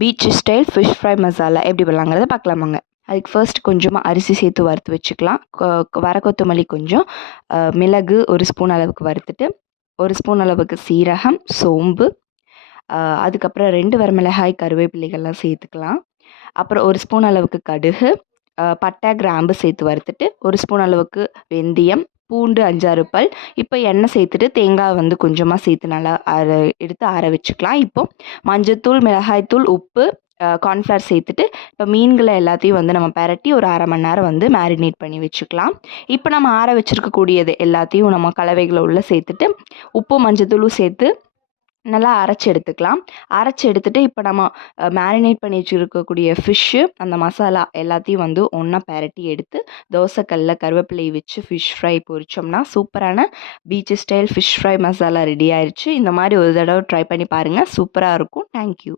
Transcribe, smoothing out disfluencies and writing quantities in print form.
Beach style fish fry masala எப்படி பண்ணலாங்கிறத பார்க்கலாமாங்க. அதுக்கு first கொஞ்சமாக அரிசி சேர்த்து வறுத்து வச்சுக்கலாம். வர கொத்தமல்லி கொஞ்சம், மிளகு 1 ஸ்பூன் அளவுக்கு வறுத்துட்டு, 1 ஸ்பூன் அளவுக்கு சீரகம், சோம்பு, அதுக்கப்புறம் 2 வரமிளகாய், கருவேப்பிலைகள்லாம் சேர்த்துக்கலாம். அப்புறம் 1 ஸ்பூன் அளவுக்கு கடுகு, பட்டை, கிராம்பு சேர்த்து வறுத்துட்டு, 1 ஸ்பூன் அளவுக்கு வெந்தயம், பூண்டு 5, 6 பல். இப்போ எண்ணெய் சேர்த்துட்டு தேங்காய் வந்து கொஞ்சமாக சேர்த்து நல்லா எடுத்து ஆற வச்சுக்கலாம். இப்போது மஞ்சத்தூள், மிளகாய்த்தூள், உப்பு, கார்ன்ஃப்ளவர் சேர்த்துட்டு இப்போ மீன்களை எல்லாத்தையும் வந்து நம்ம பெரட்டி ஒரு 1/2 மணி நேரம் வந்து மேரினேட் பண்ணி வச்சுக்கலாம். இப்போ நம்ம ஆற வச்சுருக்கக்கூடியது எல்லாத்தையும் நம்ம கலவைகளை உள்ளே சேர்த்துட்டு உப்பும் மஞ்சத்தூளும் சேர்த்து நல்லா அரைச்சி எடுத்துக்கலாம். அரைச்சி எடுத்துகிட்டு இப்போ நம்ம மேரினேட் பண்ணி வச்சுருக்கக்கூடிய ஃபிஷ்ஷு, அந்த மசாலா எல்லாத்தையும் வந்து ஒன்றா பெரட்டி எடுத்து தோசைக்கல்லில் கருவேப்பிலையை வச்சு ஃபிஷ் ஃப்ரை பொரிச்சோம்னா சூப்பரான beach style fish fry masala ready ஆயிடுச்சு. இந்த மாதிரி ஒரு தடவை ட்ரை பண்ணி பாருங்கள், சூப்பராக இருக்கும். தேங்க்யூ.